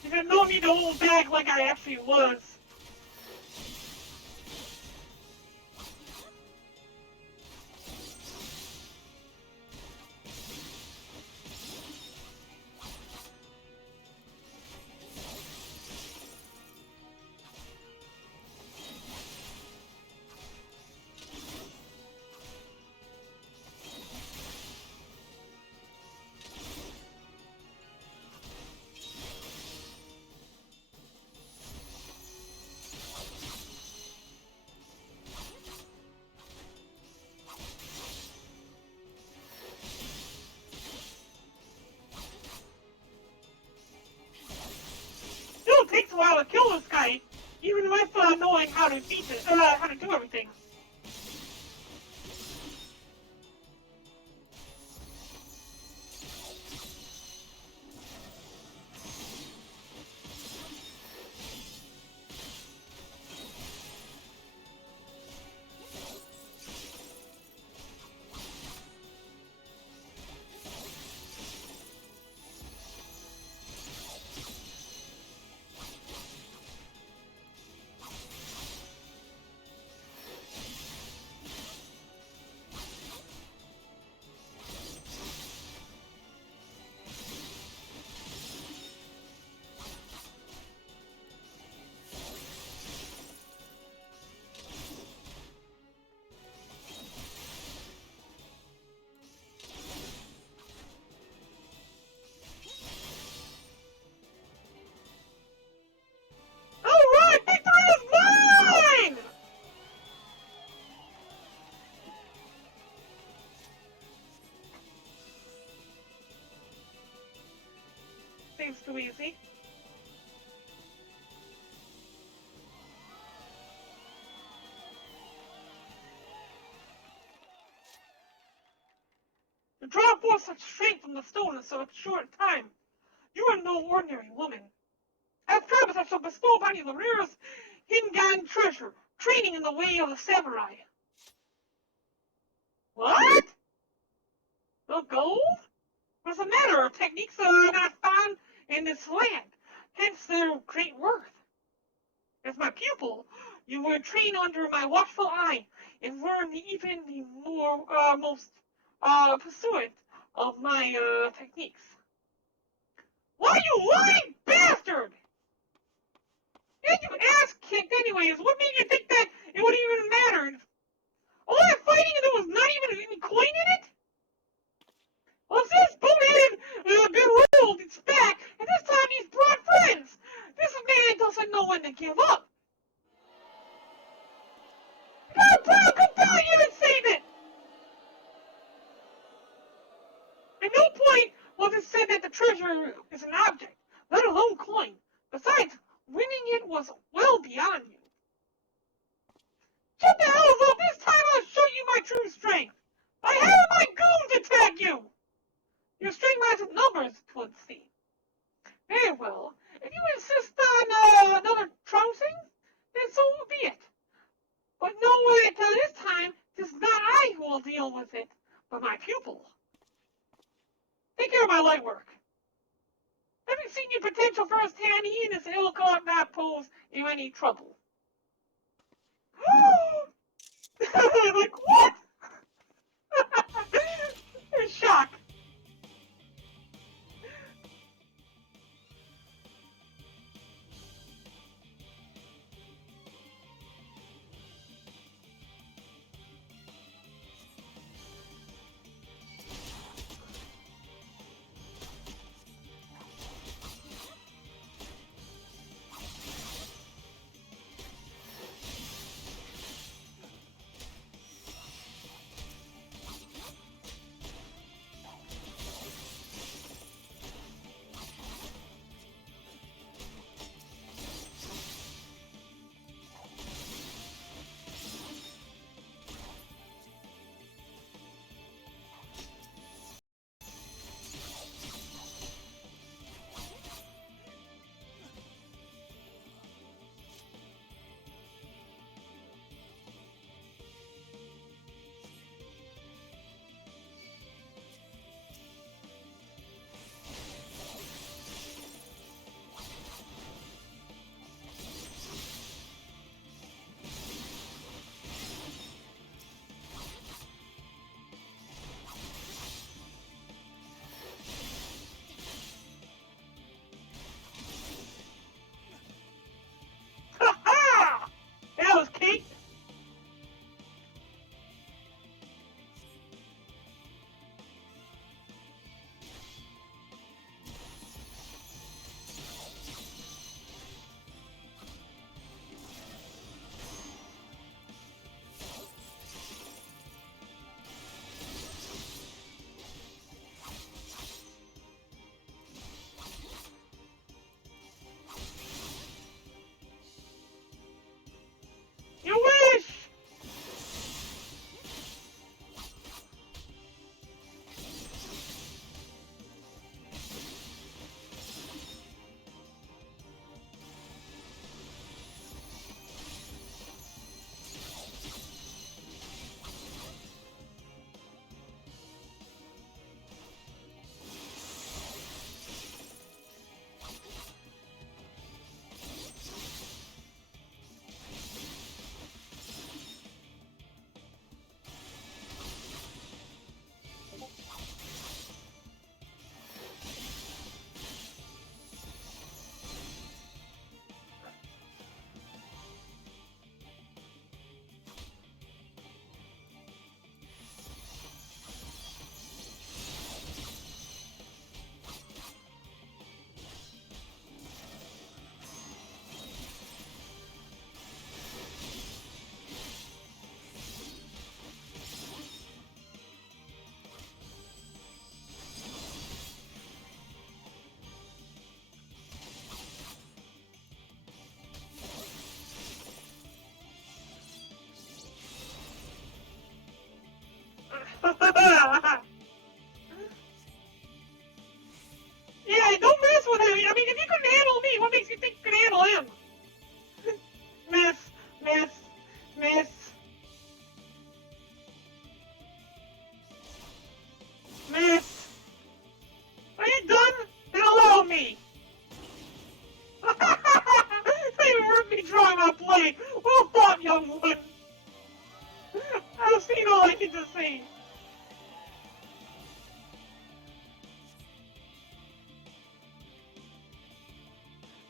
You didn't know me to hold back like I actually was. this guy, even with knowing how to beat it, how to do everything. Alright, victory is mine! Seems too easy. To draw forth such strength from the stone in such short time, you are no ordinary woman. As Travis, I shall bestow upon you the rarest Hingan treasure, training in the way of the samurai. What? The gold? What's the matter? Our techniques are not found in this land, hence their great worth. As my pupil, you will train under my watchful eye and learn even the most pursuant of my techniques. Why, you lying bastard! And you ass-kicked anyways. What made you think that it would even matter? All that fighting and there was not even any coin in it? Well, since boneheaded been rolled, it's back, and this time he's brought friends. This man doesn't know when to give up. Goodbye, you didn't save it! At no point was it said that the treasure is an object, let alone coin. Besides, winning it was well beyond you. Shut the hell up! This time I'll show you my true strength. I have my goons attack you! Your strength lies in numbers, 'twould seem. Very well. If you insist on another trouncing, then so be it. But know that this time, it is not I who will deal with it, but my pupil. Take care of my light work. Having seen your potential firsthand, he and his ilk ought not pose you any trouble. Like, what? You're shocked.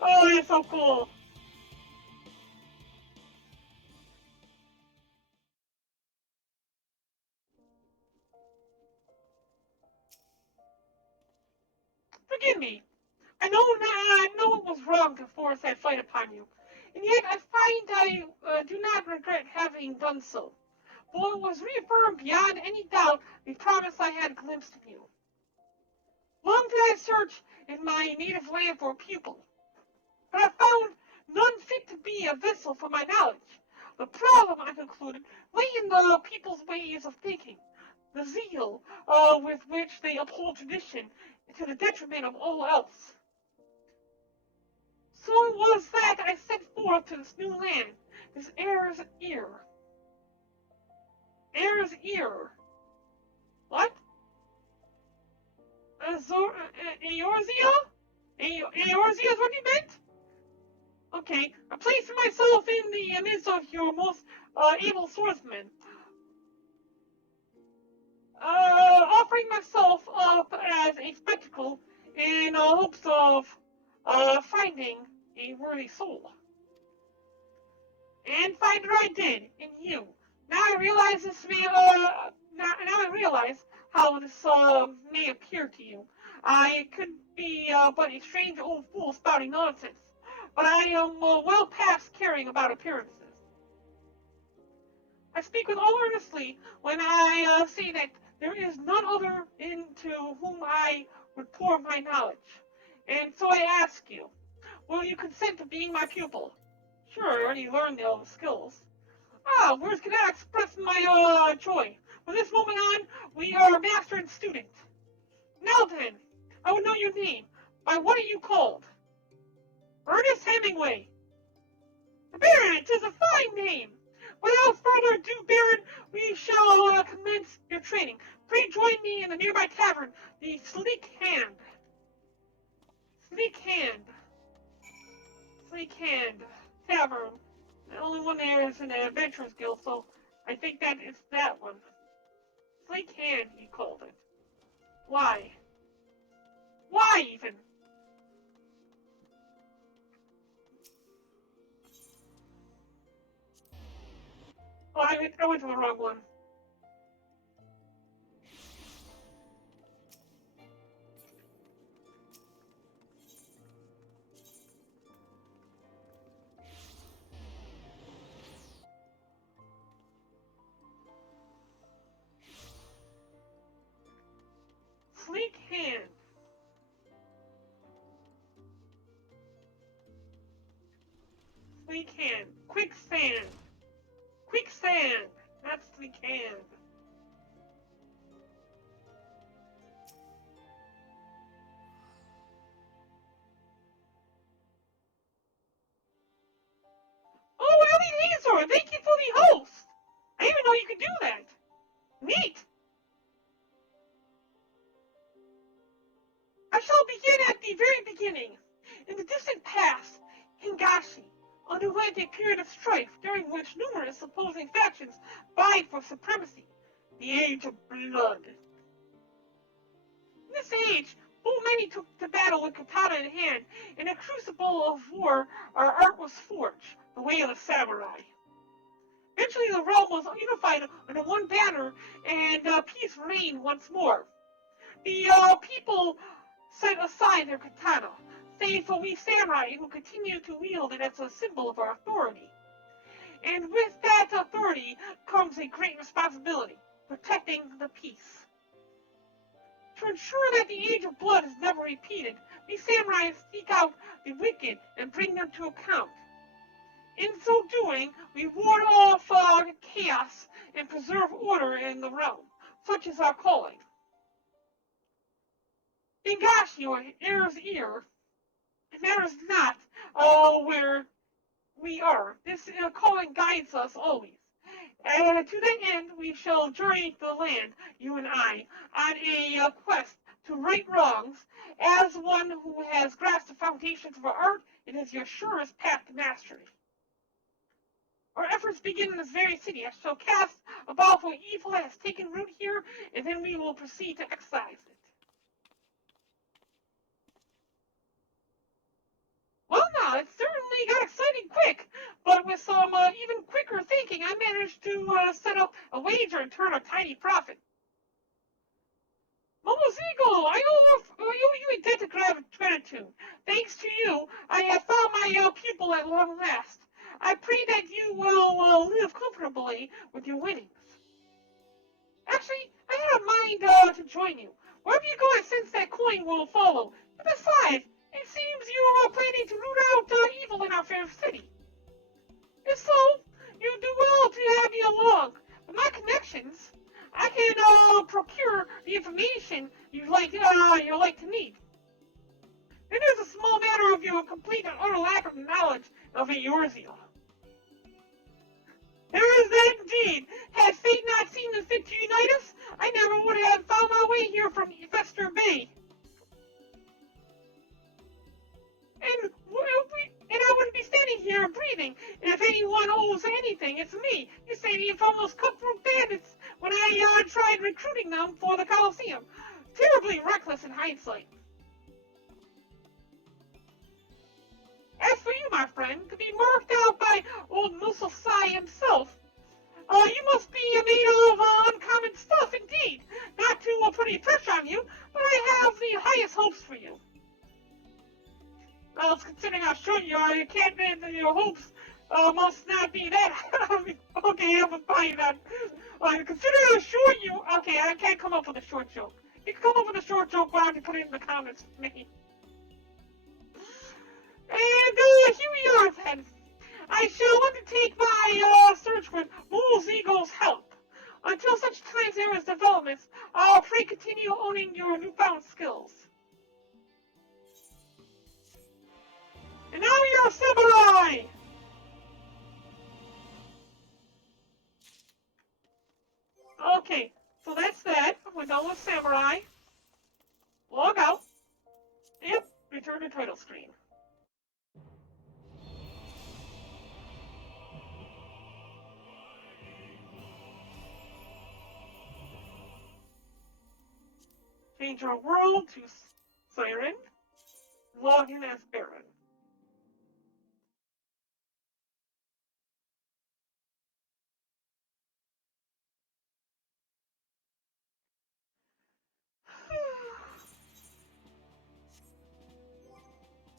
Oh, that's so cool. Forgive me. I know it was wrong to force that fight upon you, and yet I find I do not regret having done so. For it was reaffirmed beyond any doubt the promise I had glimpsed of you. Long did I search in my native land for a pupil, but I found none fit to be a vessel for my knowledge. The problem, I concluded, lay in the people's ways of thinking, the zeal with which they uphold tradition to the detriment of all else. So it was that I set forth to this new land, this heir's ear. Heir's ear. What? Eorzea? Eorzea is what you meant? Okay, I'm placing myself in the midst of your most able swordsmen. Offering myself up as a spectacle in hopes of finding a worthy soul. And find it I did in you. Now I realize this may now I realize how this may appear to you. I could be but a strange old fool spouting nonsense, but I am well past caring about appearances. I speak with all earnestly when I say that there is none other into whom I would pour my knowledge. And so I ask you, will you consent to being my pupil? Sure, I already learned all the skills. Ah, words cannot express my joy. From this moment on, we are master and student. Now then, I will know your name. By what are you called? Ernest Hemingway. Barren, 'tis a fine name. Without further ado, Barren, we shall commence your training. Pray join me in the nearby tavern, the Sleek Hand. Sleek Hand. Sleek Hand Tavern. The only one there is an Adventurers Guild, so I think that is that one. Sleek Hand, he called it. Why? Why even? Oh, I went to the wrong one. Sleek Hand. Sleek Hand. Quicksand. Quicksand. Not Sleek Hand. Oh, Ellie Hazor, thank you for the host. I didn't even know you could do that. Neat. I shall begin at the very beginning. In the distant past, Hingashi underwent a period of strife during which numerous opposing factions vied for supremacy. The Age of Blood. In this age, full many took to battle with katana in hand. In a crucible of war, our art was forged, the way of the samurai. Eventually, the realm was unified under one banner, and peace reigned once more. The people set aside their katana, save for we samurai who continue to wield it as a symbol of our authority. And with that authority comes a great responsibility, protecting the peace. To ensure that the Age of Blood is never repeated, we samurai seek out the wicked and bring them to account. In so doing, we ward off chaos and preserve order in the realm. Such is our calling. Hingashi, or Heir's Ear, it matters not where we are. This calling guides us always. And to that end, we shall journey the land, you and I, on a quest to right wrongs. As one who has grasped the foundations of our art, it is your surest path to mastery. Our efforts begin in this very city. I shall cast about what evil has taken root here, and then we will proceed to excise it. Well, managed to set up a wager and turn a tiny profit. Momo's Eagle, I owe you a debt of gratitude. Thanks to you, I have found my pupil at long last. I pray that you will live comfortably with your winnings. Actually, I had a mind to join you. Wherever you go, I sense that coin will follow. Besides, it seems you are planning to root out evil in our fair city. If so, you do well to have me along. With my connections, I can procure the information you'd like to need. It is a small matter of your complete and utter lack of knowledge of Eorzea. There is that indeed. Had fate not seen fit to unite us, I never would have found my way here from Fester Bay. And I wouldn't be standing here breathing. If anyone owes anything, it's me. You say me from those cutthroat bandits when I tried recruiting them for the Coliseum. Terribly reckless in hindsight. As for you, my friend, to be marked out by old Musosai himself, you must be made of uncommon stuff indeed. Not to put any pressure on you, but I have the highest hopes for you. Well, considering how short you are, you can't admit that your hopes must not be that. Okay, I'm fine then. Considering how short you... Okay, I can't come up with a short joke. You can come up with a short joke, why don't you put it in the comments for me? And here we are then. I shall undertake my search with Mole's Eagle's help. Until such times there is developments, I'll pray continue owning your newfound skills. And now you're a samurai! Okay, so that's that. We're done with samurai. Log out. Yep, return to title screen. Change our world to Siren. Log in as Barren.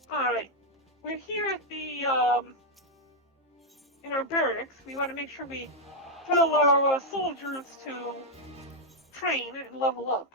Alright, we're here at the, in our barracks. We want to make sure we tell our soldiers to train and level up.